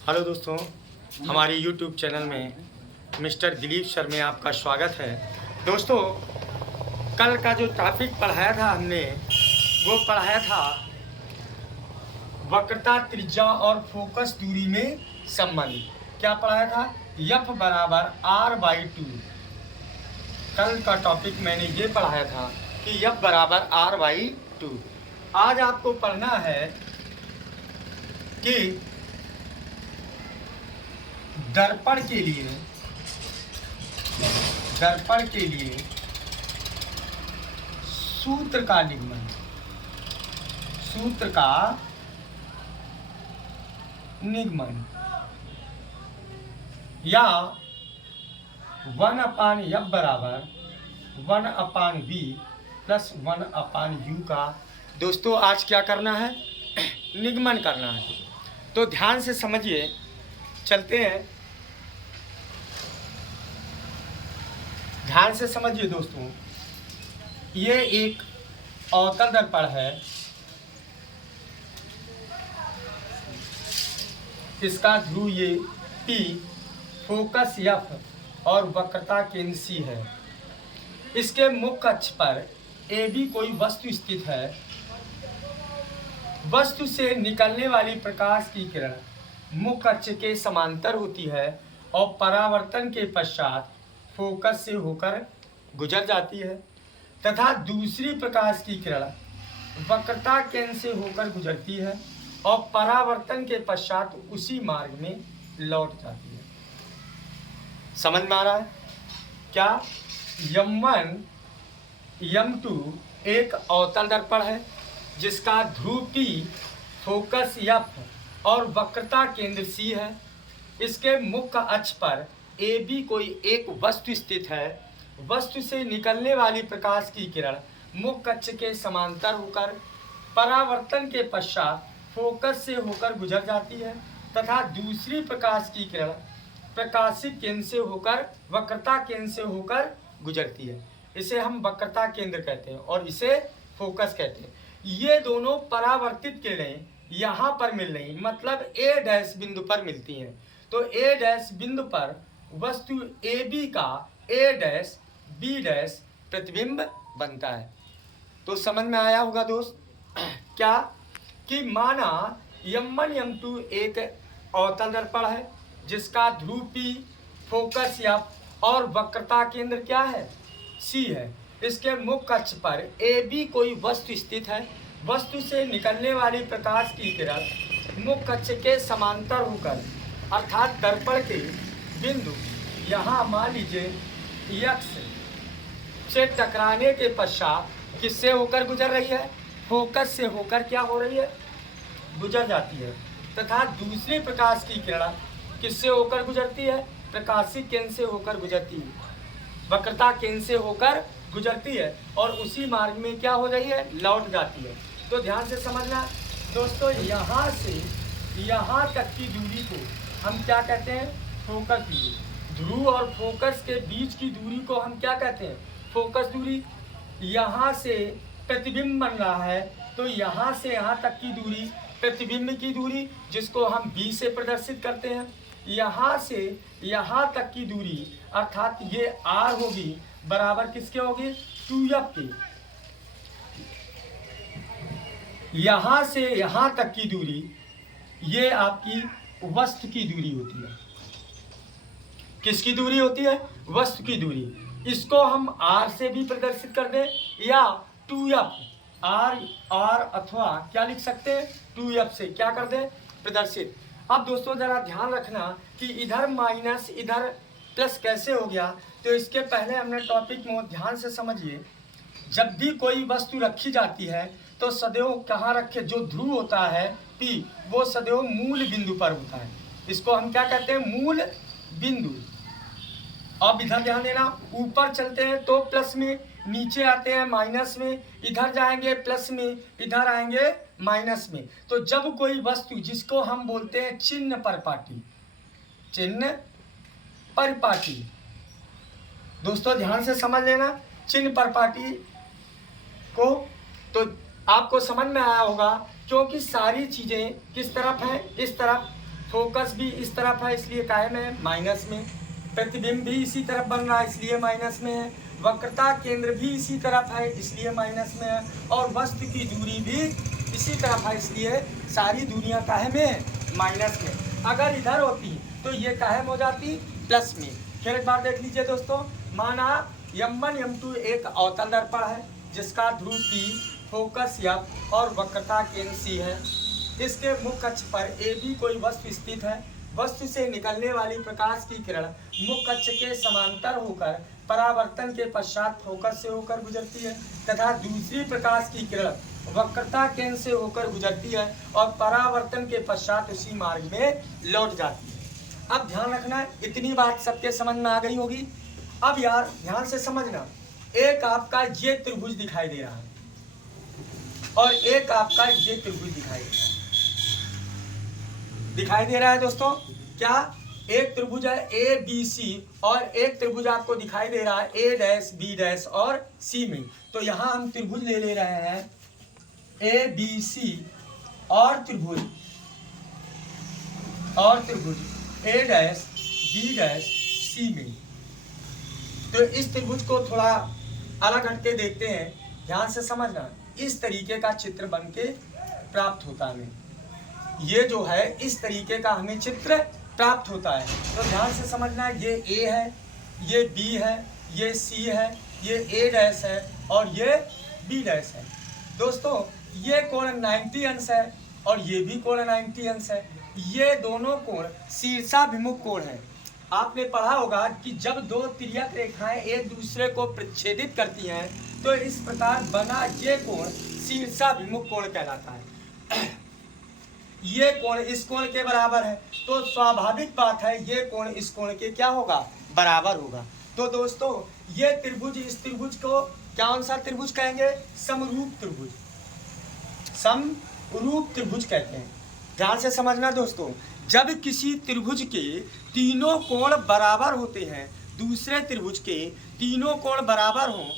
Hello दोस्तों, हमारे YouTube channel में मिस्टर दिलीप सर में आपका स्वागत है। दोस्तों, कल का जो टॉपिक पढ़ाया था हमने वो पढ़ाया था वक्रता, त्रिज्या और फोकस दूरी में संबंध। क्या पढ़ाया था? F बराबर r/2। कल का टॉपिक मैंने ये पढ़ाया था कि F बराबर r/2। आज आपको पढ़ना है कि दर्पण के लिए सूत्र का निगमन या 1/F बराबर 1/V प्लस 1/U का दोस्तों आज क्या करना है? निगमन करना है। तो ध्यान से समझिए, चलते हैं। ध्यान से समझिए दोस्तों, ये एक अवतल दर्पण है। इसका ध्रुव ये P, फोकस F और वक्रता केंद्र C है। इसके मुख्य अक्ष पर AB कोई वस्तु स्थित है। वस्तु से निकलने वाली प्रकाश की किरण मुख्य अक्ष के समांतर होती है और परावर्तन के पश्चात फोकस से होकर गुजर जाती है तथा दूसरी प्रकाश की किरण वक्रता केंद्र से होकर गुजरती है और परावर्तन के पश्चात उसी मार्ग में लौट जाती है। समझ में आ रहा है क्या? M1 M2 एक अवतल दर्पण है जिसका ध्रुव P, फोकस F और वक्रता केंद्र C है। इसके मुख्य अक्ष पर AB कोई एक वस्तु स्थित है। वस्तु से निकलने वाली प्रकाश की किरण मुख्य अक्ष के समांतर होकर परावर्तन के पश्चात फोकस से होकर गुजर जाती है तथा दूसरी प्रकाश की किरण प्रकाशित केंद्र से होकर वक्रता केंद्र से होकर गुजरती है। इसे हम वक्रता केंद्र कहते हैं और इसे फोकस कहते हैं। ये दोनों परावर्तित किरणें यहाँ पर मिल रही, मतलब A' बिंदु पर मिलती हैं। तो A' बिंदु पर वस्तु AB का A' B' प्रतिबिंब बनता है। तो समझ में आया होगा दोस्त क्या कि माना M1 M2 एक अवतल दर्पण है जिसका ध्रुव P, फोकस F और वक्रता केंद्र क्या है? C है। इसके मुख्य अक्ष पर AB कोई वस्तु स्थित है। वस्तु से निकलने वाली प्रकाश की किरण मुख्य अक्ष के समांतर होकर अर्थात दर्पण के बिंदु यहाँ मान लीजिए X से टकराने के पश्चात किससे होकर गुजर रही है? फोकस से होकर क्या हो रही है? गुजर जाती है तथा दूसरी प्रकाश की किरण किससे होकर गुजरती है? प्रकाशित केंद्र से होकर गुजरती है, वक्रता केंद्र से होकर गुजरती है और उसी मार्ग में क्या हो रही है? लौट जाती है। तो ध्यान से समझना दोस्तों, यहाँ से यहाँ तक की दूरी को हम क्या कहते हैं? फोकस दूरी। ध्रुव और फोकस के बीच की दूरी को हम क्या कहते हैं? फोकस दूरी। यहाँ से प्रतिबिंब बन रहा है तो यहाँ से यहाँ तक की दूरी प्रतिबिंब की दूरी, जिसको हम B से प्रदर्शित करते हैं। यहाँ से यहाँ तक की दूरी अर्थात ये R होगी बराबर किसके होगी? 2F की। यहाँ से यहाँ तक की दूरी ये आपकी वस्तु की दूरी होती है। किसकी दूरी होती है? वस्तु की दूरी। इसको हम R से भी प्रदर्शित कर दें या 2F, R अथवा क्या लिख सकते हैं? 2F से क्या कर दें? प्रदर्शित। अब दोस्तों जरा ध्यान रखना कि इधर माइनस इधर प्लस कैसे हो गया। तो इसके पहले हमने टॉपिक में ध्यान से समझिए, जब भी कोई वस्तु रखी जाती है तो सदैव कहाँ रखे? जो ध्रुव होता है P, वो सदैव मूल बिंदु पर होता है। इसको हम क्या कहते हैं? मूल बिंदु। अब इधर ध्यान देना, ऊपर चलते हैं तो प्लस में, नीचे आते हैं माइनस में, इधर जाएंगे प्लस में, इधर आएंगे माइनस में। तो जब कोई वस्तु जिसको हम बोलते हैं चिन्ह परिपाटी, चिन्ह परिपाटी, दोस्तों ध्यान से समझ लेना चिन्ह परिपाटी को, तो आपको समझ में आया होगा क्योंकि सारी चीज़ें किस तरफ हैं? इस तरफ। फोकस भी इस तरफ है इसलिए काहे में है, माइनस में। प्रतिबिंब भी इसी तरफ बन रहा है इसलिए माइनस में है। वक्रता केंद्र भी इसी तरफ है इसलिए माइनस में है। और वस्तु की दूरी भी इसी तरफ है इसलिए सारी दूरियां काहे में है, माइनस में। अगर इधर होती तो ये काहे में हो जाती, प्लस में। फिर एक बार देख लीजिए दोस्तों, माना M1 M2 एक अवतल दर्पण है जिसका ध्रुव P, फोकस F और वक्रता केंद्र C है। इसके मुख्य अक्ष पर AB कोई वस्तु स्थित है। वस्तु से निकलने वाली प्रकाश की किरण मुख्य अक्ष के समांतर होकर परावर्तन के पश्चात फोकस से होकर गुजरती है तथा दूसरी प्रकाश की किरण वक्रता केंद्र से होकर गुजरती है और परावर्तन के पश्चात उसी मार्ग में लौट जाती है। अब ध्यान रखना, इतनी बात सबके समझ में आ गई होगी। अब यार ध्यान से समझना, एक आपका ये त्रिभुज दिखाई दे रहा है और एक आपका ये त्रिभुज दिखाई दे रहा है दोस्तों। क्या? एक त्रिभुज है ABC और एक त्रिभुज आपको दिखाई दे रहा है A डैश B डैश और C में। तो यहाँ हम त्रिभुज ले रहे हैं ABC और त्रिभुज A dash B dash C में। तो इस त्रिभुज को थोड़ा अलग हटके देखते हैं, ध्यान से समझना। इस तरीके का चित्र बनके प्राप्त होता है हमें, ये जो है इस तरीके का हमें चित्र प्राप्त होता है। तो ध्यान से समझना, ये A है, ये B है, ये C है, ये A डैश है और ये B डैश है। दोस्तों ये कोण 90 अंश है और ये भी कोण 90 अंश है। ये दोनों कोण शीर्षाभिमुख कोण है। आपने पढ़ा होगा कि जब दो तिर्यक रेखाएं एक दूसरे को प्रच्छेदित करती हैं तो इस प्रकार बना ये कोण शीर्षाभिमुख कोण कहलाता है। ये कोण इस कोण के बराबर है, तो स्वाभाविक बात है ये कोण इस कोण के क्या होगा, बराबर होगा। तो दोस्तों ये त्रिभुज इस त्रिभुज को कौन सा त्रिभुज कहेंगे, समरूप त्रिभुज, समरूप त्रिभुज कहते हैं। ध्यान से समझना दोस्तों, जब किसी त्रिभुज के तीनों कोण बराबर होते हैं, दूसरे त्रिभुज के तीनों कोण बराबर हों,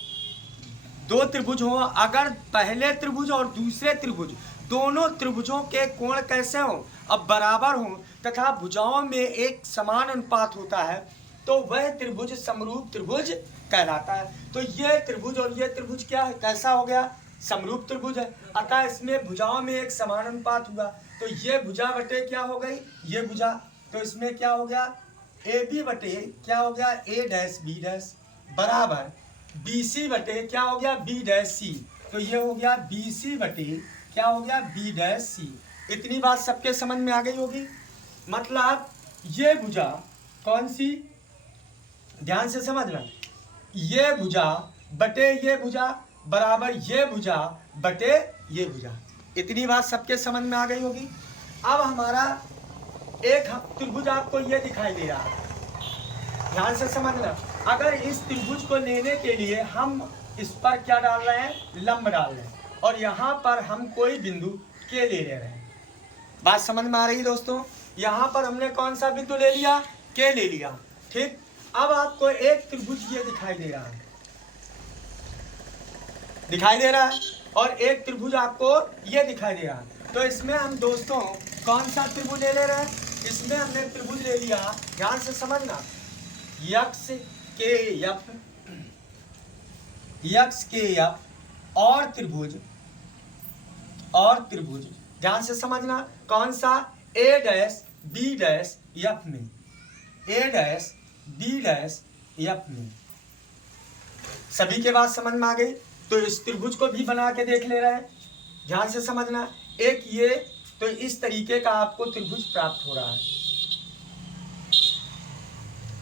दो त्रिभुज हों, अगर पहले त्रिभुज और दूसरे त्रिभुज दोनों त्रिभुजों के कोण कैसे हों, अब बराबर हों तथा भुजाओं में एक समान अनुपात होता है तो वह त्रिभुज समरूप त्रिभुज कहलाता है। तो ये त्रिभुज और ये त्रिभुज क्या है, कैसा हो गया, समरूप त्रिभुज है। अतः इसमें भुजाओं में एक समान अनुपात हुआ, तो ये भुजा बटे क्या हो गई, ये भुजा, तो इसमें क्या हो गया, AB बटे क्या हो गया, A डैश B डैश बराबर BC बटे क्या हो गया, B डैश C। तो ये हो गया BC बटे क्या हो गया, B डैश C। इतनी बात सबके समझ में आ गई होगी। मतलब ये भुजा कौन सी, ध्यान से समझना, ये भुजा बटे ये भुजा बराबर ये भुजा बटे ये भुजा। इतनी बात सबके समझ में आ गई होगी। अब हमारा एक त्रिभुज आपको ये दिखाई दे रहा है, ध्यान से समझना। अगर इस त्रिभुज को लेने के लिए हम इस पर क्या डाल रहे हैं, लंब डाल रहे हैं और यहाँ पर हम कोई बिंदु K ले रहे हैं। बात समझ में आ रही दोस्तों, यहाँ पर हमने कौन सा बिंदु ले लिया, K ले लिया, ठीक। अब आपको एक त्रिभुज ये दिखाई दे रहा है और एक त्रिभुज आपको ये दिखाई दे रहा है। तो इसमें हम दोस्तों कौन सा त्रिभुज ले रहे हैं, इसमें हमने त्रिभुज ले लिया, ध्यान से समझना, यक्स के यफ और त्रिभुज ध्यान से समझना, कौन सा, A dash B dash F में, A dash B dash F में। सभी के बात समझ में आ गई। तो इस त्रिभुज को भी बना के देख ले रहे हैं, ध्यान से समझना। एक ये, तो इस तरीके का आपको त्रिभुज प्राप्त हो रहा है,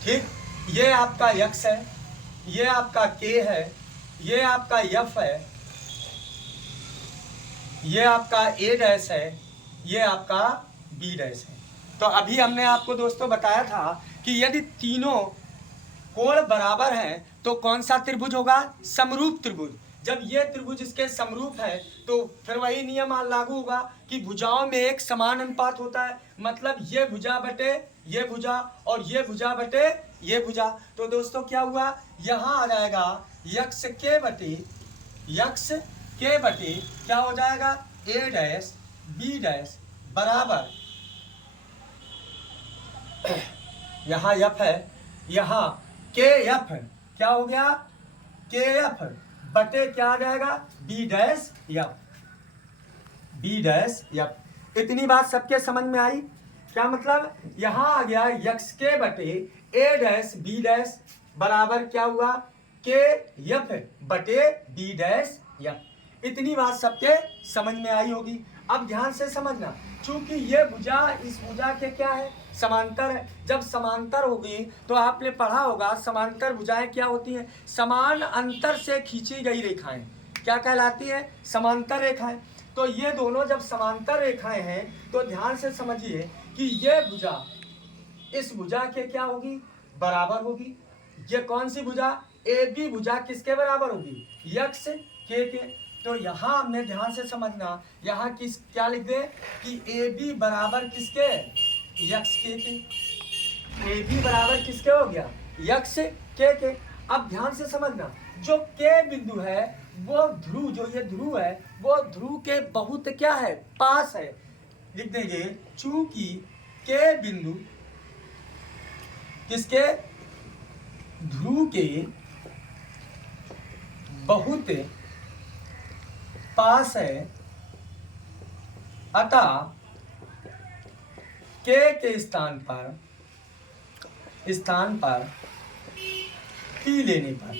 ठीक। ये आपका यक्स है, ये आपका K है, ये आपका यफ है, ये आपका A डैश है, ये आपका B डैश है। तो अभी हमने आपको दोस्तों बताया था कि यदि तीनों कोण बराबर हैं तो कौन सा त्रिभुज होगा, समरूप त्रिभुज। जब ये त्रिभुज इसके समरूप है तो फिर वही नियम लागू होगा कि भुजाओं में एक समान अनुपात होता है, मतलब ये भुजा बटे ये भुजा और ये भुजा बटे ये भुजा। तो दोस्तों क्या हुआ, यहाँ आ जाएगा यक्स के बटे क्या हो जाएगा, A डैश B डैश बराबर यहाँ एफ है, यहाँ के एफ है, क्या हो गया के एफ बटे क्या आ जाएगा B dash F, B dash F. इतनी बात सबके समझ में आई? क्या मतलब यहाँ आ गया यक्स के बटे ए डैश बी डैश बराबर क्या हुआ के एफ बटे बी डैश एफ। इतनी बात सबके समझ में आई होगी। अब ध्यान से समझना, चूंकि ये भुजा इस भुजा के क्या है समांतर है। जब समांतर होगी तो आपने पढ़ा होगा समांतर भुजाएं क्या होती हैं, समान अंतर से खींची गई रेखाएं क्या कहलाती हैं, समांतर रेखाएं। तो ये दोनों जब समांतर रेखाएं हैं तो ध्यान से समझिए कि ये भुजा इस भुजा के क्या होगी बराबर होगी। ये कौन सी भुजा ए बी भुजा किसके बराबर होगी यक्स के। तो यहाँ हमने ध्यान से समझना, यहाँ किस क्या लिख दे कि ए बी बराबर किसके यक्स के। ए बी बराबर किसके हो गया यक्स के। अब ध्यान से समझना, जो के बिंदु है वो ध्रुव, जो ये ध्रुव है वो ध्रुव के बहुत क्या है पास है। लिख देंगे चूंकि के बिंदु किसके ध्रुव के बहुत पास है, अतः के स्थान पर पी लेने पर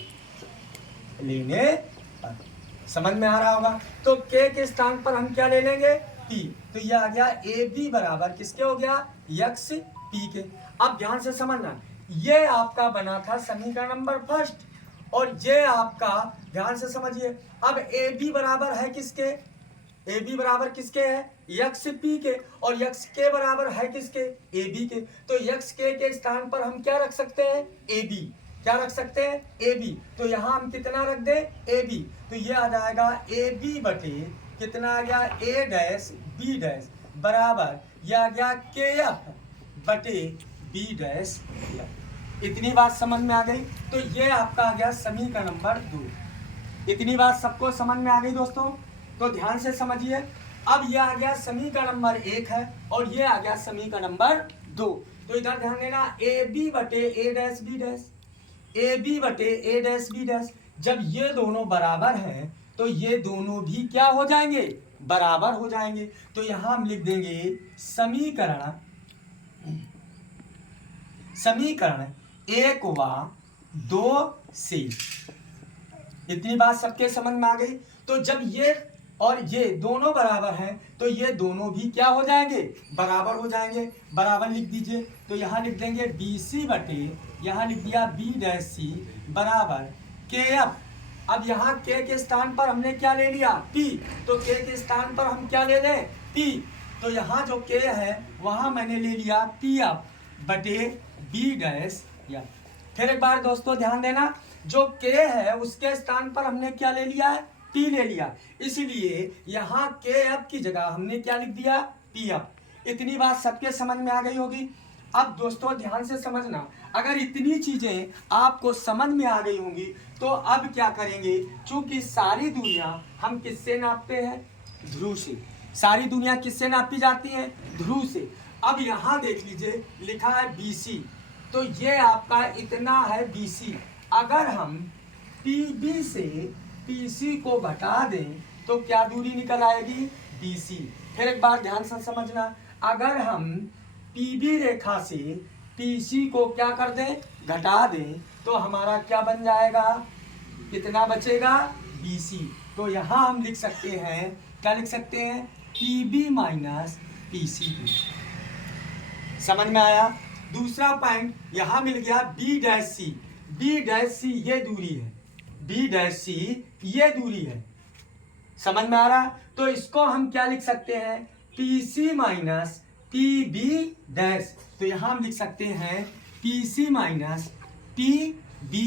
समझ में आ रहा होगा। तो के स्थान पर हम क्या ले लेंगे पी। तो ये आ गया ए बी बराबर किसके हो गया यक्स पी के। अब ध्यान से समझना, ये आपका बना था समीकरण नंबर फर्स्ट और ये आपका ध्यान से समझिए। अब ए बी बराबर है किसके, ए बी बराबर किसके है यक्स पी के और यक्स के बराबर है किसके ए बी के। तो यक्स के स्थान पर हम क्या रख सकते हैं ए बी, क्या रख सकते हैं ए बी। तो यहाँ हम कितना रख दें ए बी। तो ये आ जाएगा ए बी बटे कितना आ गया ए डैश बी डैश बराबर ये आ गया के एफ बटे बी डैश एफ। इतनी बात समझ में आ गई। तो ये आपका आ गया समीकरण नंबर 2। इतनी बात सबको समझ में आ गई दोस्तों? तो ध्यान से समझिए। अब ये आ गया समीकरण नंबर 1 है और ये आ गया समीकरण नंबर 2। तो इधर ध्यान देना ए बी बटे A dash B dash, A B बटे ए डैश बी डैश। जब ये दोनों बराबर हैं तो ये दोनों भी क्या हो जाएंगे बराबर हो जाएंगे। तो यहाँ हम लिख देंगे समीकरण 1 व 2 से। इतनी बात सबके समझ में आ गई। तो जब ये और ये दोनों बराबर हैं तो ये दोनों भी क्या हो जाएंगे बराबर हो जाएंगे। बराबर लिख दीजिए। तो यहाँ लिख देंगे बी सी बटे यहाँ लिख दिया बी डैश सी बराबर के एफ। अब यहाँ के स्थान पर हमने क्या ले लिया पी, तो के स्थान पर हम क्या ले लें पी। तो यहाँ जो के है वहाँ मैंने ले लिया पी एफ बटे बी डैश एफ। फिर एक बार दोस्तों ध्यान देना, जो के है उसके स्थान पर हमने क्या ले लिया है पी ले लिया, इसलिए यहाँ के एफ की जगह हमने क्या लिख दिया पी एफ। इतनी बात सबके समझ में आ गई होगी। अब दोस्तों ध्यान से समझना, अगर इतनी चीजें आपको समझ में आ गई होंगी तो अब क्या करेंगे, चूंकि सारी दुनिया हम किससे नापते हैं ध्रुव से, सारी दुनिया किससे नापी जाती है ध्रुव से। अब यहाँ देख लीजिए लिखा है BC, तो ये आपका इतना है BC। अगर हम PB से PC को घटा दें तो क्या दूरी निकल आएगी BC। फिर एक बार ध्यान से समझना, अगर हम PB रेखा से PC को क्या कर दें घटा दें तो हमारा क्या बन जाएगा, कितना बचेगा BC। तो यहाँ हम लिख सकते हैं, क्या लिख सकते हैं PB माइनस PC। समझ में आया। दूसरा पॉइंट यहाँ मिल गया B dash C. B dash C ये दूरी है, B डैश सी ये दूरी है, समझ में आ रहा। तो इसको हम क्या लिख सकते हैं PC माइनस PB डैश। तो यहाँ हम लिख सकते हैं PC माइनस PB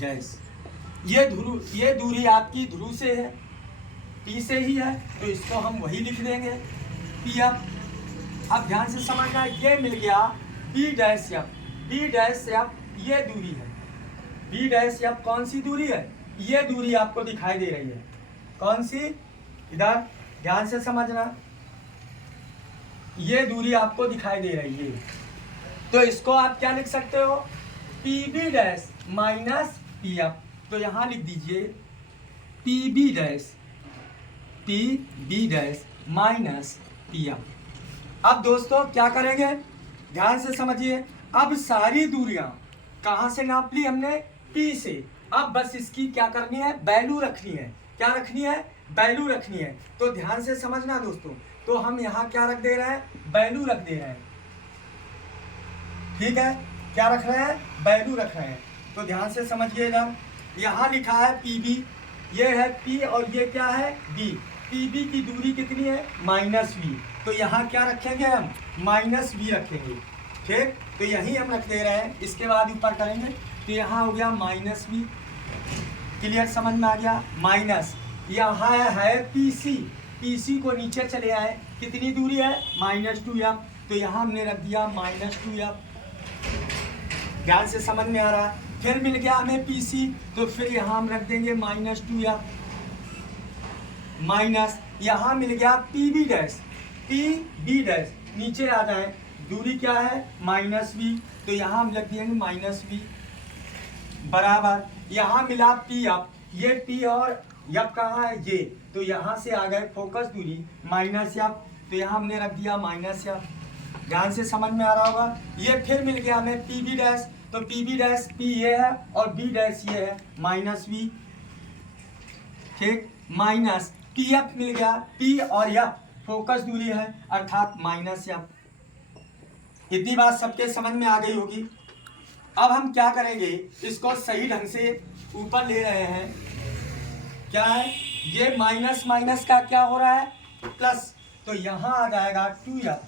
डैश। ये दूरी आपकी ध्रुव से है, P से ही है, तो इसको हम वही लिख देंगे PF। अब ध्यान से समझना, ये मिल गया B dash F। B dash F ये दूरी है, B डैश F कौन सी दूरी है, ये दूरी आपको दिखाई दे रही है, कौन सी, इधर ध्यान से समझना, ये दूरी आपको दिखाई दे रही है, तो इसको आप क्या लिख सकते हो, P B dash minus P F. तो यहाँ लिख दीजिए P B dash minus P F. अब दोस्तों क्या करेंगे, ध्यान से समझिए। अब सारी दूरियां कहाँ से नाप ली हमने, P से। अब बस इसकी क्या करनी है, वैल्यू रखनी है। क्या रखनी है, वैल्यू रखनी है। तो ध्यान से समझना दोस्तों। तो हम यहाँ क्या रख दे रहे हैं, वैल्यू रख दे रहे हैं। ठीक है, क्या रख रहे हैं, वैल्यू रख रहे हैं। तो ध्यान से समझिएगा। यहाँ लिखा है PB, ये है P और ये क्या है B। PB की दूरी कितनी है, -V। तो यहाँ क्या रखेंगे हम, -V रखेंगे। ठीक, तो यही हम रख दे रहे हैं। इसके बाद ऊपर करेंगे तो यहाँ हो गया -V। क्लियर, समझ में आ गया। माइनस यहाँ है PC को नीचे चले आए, कितनी दूरी है, -2F। तो यहाँ हमने रख दिया -2F। ध्यान से समझ में आ रहा है। फिर मिल गया हमें PC, तो फिर यहाँ हम रख देंगे -2F माइनस यहाँ मिल गया PB डैश नीचे आ जाए, दूरी क्या है, -V। तो यहाँ हम रख देंगे -V बराबर यहाँ मिला PF। ये P और F कहाँ है, ये। तो यहाँ से आ गए फोकस दूरी -F। तो यहाँ हमने रख दिया -F। ध्यान से समझ में आ रहा होगा। ये फिर मिल गया हमें PB डैश। तो PB डैश P ये है और B डैश ये है -V। ठीक, माइनस PF मिल गया, P और F फोकस दूरी है अर्थात -F। इतनी बात सबके समझ में आ गई होगी। अब हम क्या करेंगे, इसको सही ढंग से ऊपर ले रहे हैं। क्या है, ये माइनस माइनस का क्या हो रहा है, प्लस। तो यहाँ आ जाएगा 2F।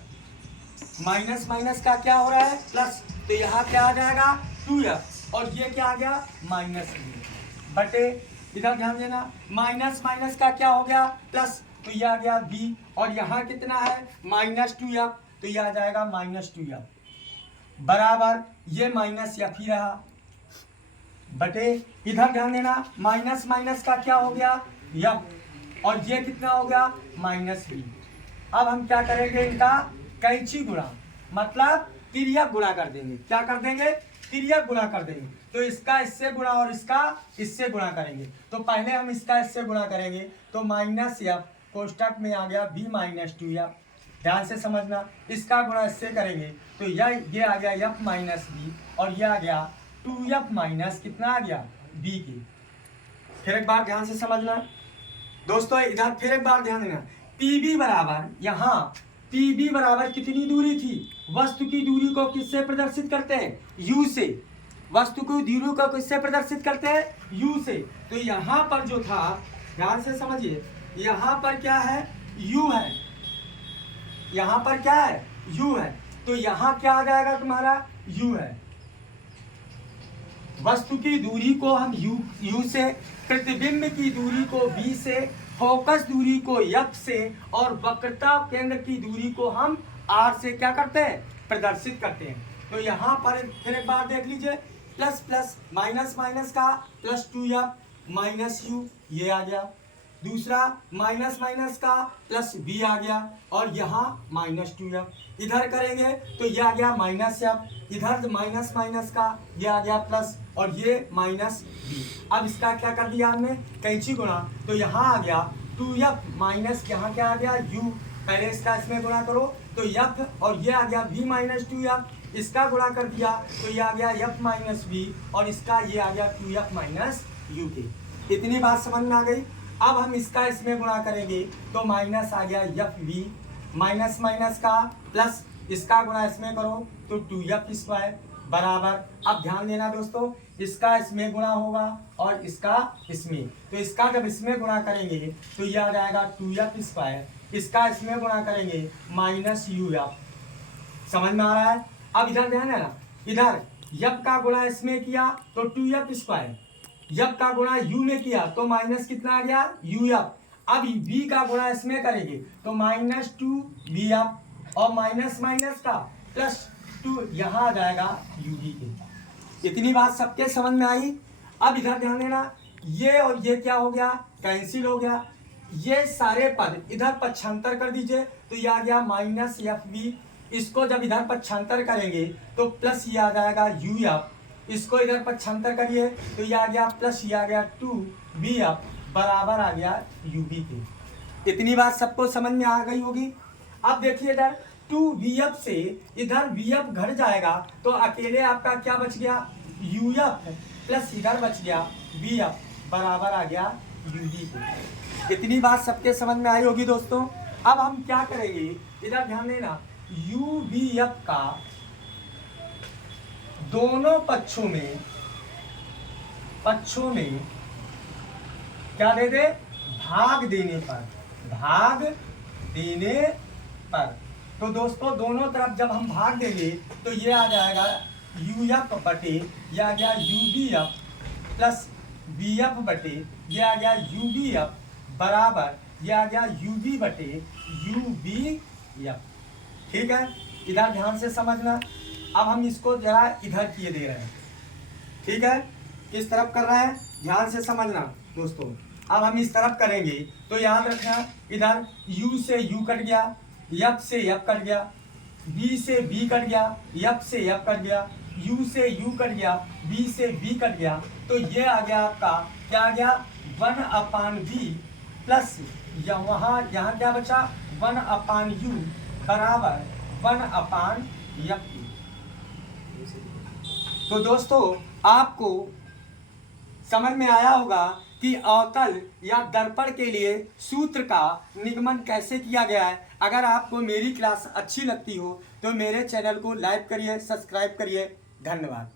माइनस माइनस का क्या हो रहा है, प्लस। तो यहाँ क्या आ जाएगा 2F और ये क्या आ गया -V बटे, इधर ध्यान देना, माइनस माइनस का क्या हो गया, प्लस। तो ये आ गया V और यहाँ कितना है -2F। तो ये आ जाएगा -2F बराबर ये -F ही रहा बटे, इधर ध्यान देना, माइनस माइनस का क्या हो गया F और ये कितना हो गया -V। अब हम क्या करेंगे, इनका कैंची गुणा, मतलब तिर्यक गुणा कर देंगे। क्या कर देंगे, तिर्यक गुणा कर देंगे। तो इसका इससे गुणा और इसका इससे गुणा करेंगे। तो पहले हम इसका इससे गुणा करेंगे, तो -F कोष्टक में आ गया V -2F। ध्यान से समझना, इसका गुणा इससे करेंगे तो ये आ गया F -V और ये आ गया 2F माइनस कितना आ गया B की। फिर एक बार ध्यान से समझना दोस्तों, इधर फिर एक बार ध्यान देना। PB बराबर, यहाँ PB बराबर कितनी दूरी थी, वस्तु की दूरी को किससे प्रदर्शित करते हैं, U से। वस्तु की दूरी को किससे प्रदर्शित करते हैं, U से। तो यहाँ पर जो था, ध्यान से समझिए, यहाँ पर क्या है, U है। यहाँ पर क्या है, U है। तो यहाँ क्या आ जाएगा तुम्हारा, U है। वस्तु की दूरी को हम U से, प्रतिबिंब की दूरी को B से, फोकस दूरी को F से और वक्रता केंद्र की दूरी को हम R से क्या करते हैं, प्रदर्शित करते हैं। तो यहाँ पर फिर एक बार देख लीजिए, प्लस प्लस माइनस माइनस का +2F -U ये आ गया। दूसरा माइनस माइनस का +B आ गया और यहाँ -2F। इधर करेंगे तो ये आ गया -F, इधर माइनस माइनस का ये आ गया प्लस और ये -B। अब इसका क्या कर दिया हमने, कैंची गुणा। तो यहाँ आ गया 2F माइनस, यहाँ क्या आ गया U। पहले इसका इसमें गुणा करो तो F और ये आ गया V -2F। इसका गुणा कर दिया तो ये आ गया F -V और इसका ये आ गया 2F -U के। इतनी बात समझ में आ गई। अब हम इसका इसमें गुणा करेंगे तो माइनस आ गया FV, माइनस माइनस का प्लस, इसका गुणा इसमें करो तो 2F² बराबर। अब ध्यान देना दोस्तों, इसका इसमें गुणा होगा और इसका इसमें। तो इसका जब इसमें गुणा करेंगे तो ये आ जाएगा 2F², इसका इसमें गुणा करेंगे -UF। समझ में आ रहा है। अब इधर ध्यान देना, इधर F का गुणा इसमें किया तो 2F², F का गुणा U में किया तो माइनस कितना आ गया UF। अब V का गुणा इसमें करेंगे तो -2VF और माइनस माइनस का +2 यहाँ आ जाएगा UV के। इतनी बात सबके समझ में आई। अब इधर ध्यान देना, ये और ये क्या हो गया, कैंसिल हो गया। ये सारे पद इधर पक्षांतर कर दीजिए तो ये आ गया -FV। इसको जब इधर पक्षांतर करेंगे तो प्लस ये आ जाएगा यू एफ, इसको इधर पक्षांतर करिए तो ये आ गया प्लस, ये आ गया 2BF बराबर आ गया UB के। इतनी बात सबको समझ में आ गई होगी। अब देखिए इधर 2BF से इधर BF घट जाएगा तो अकेले आपका क्या बच गया, UF प्लस इधर बच गया BF बराबर आ गया UB के। इतनी बात सबके समझ में आई होगी दोस्तों। अब हम क्या करेंगे, इधर ध्यान देना, UBF का दोनों पक्षों में क्या दे दे, भाग देने पर। तो दोस्तों दोनों तरफ जब हम भाग देंगे तो ये आ जाएगा UF बटे ये आ गया UBF प्लस BF बटे ये आ गया UBF बराबर ये आ गया UB बटे UBF। ठीक है, इधर ध्यान से समझना। अब हम इसको जरा इधर किए दे रहे हैं, ठीक है, किस तरफ कर रहे हैं ध्यान से समझना दोस्तों। अब हम इस तरफ करेंगे तो याद रखना, इधर U से U कट गया, F से F कट गया, B से B कट गया, F से F कट गया, U से U कट गया, B से B कट गया। तो ये आ गया आपका क्या आ गया 1/B प्लस यहाँ क्या बचा 1/U बराबर 1/F। तो दोस्तों आपको समझ में आया होगा कि अवतल या दर्पण के लिए सूत्र का निगमन कैसे किया गया है। अगर आपको मेरी क्लास अच्छी लगती हो तो मेरे चैनल को लाइक करिए, सब्सक्राइब करिए। धन्यवाद।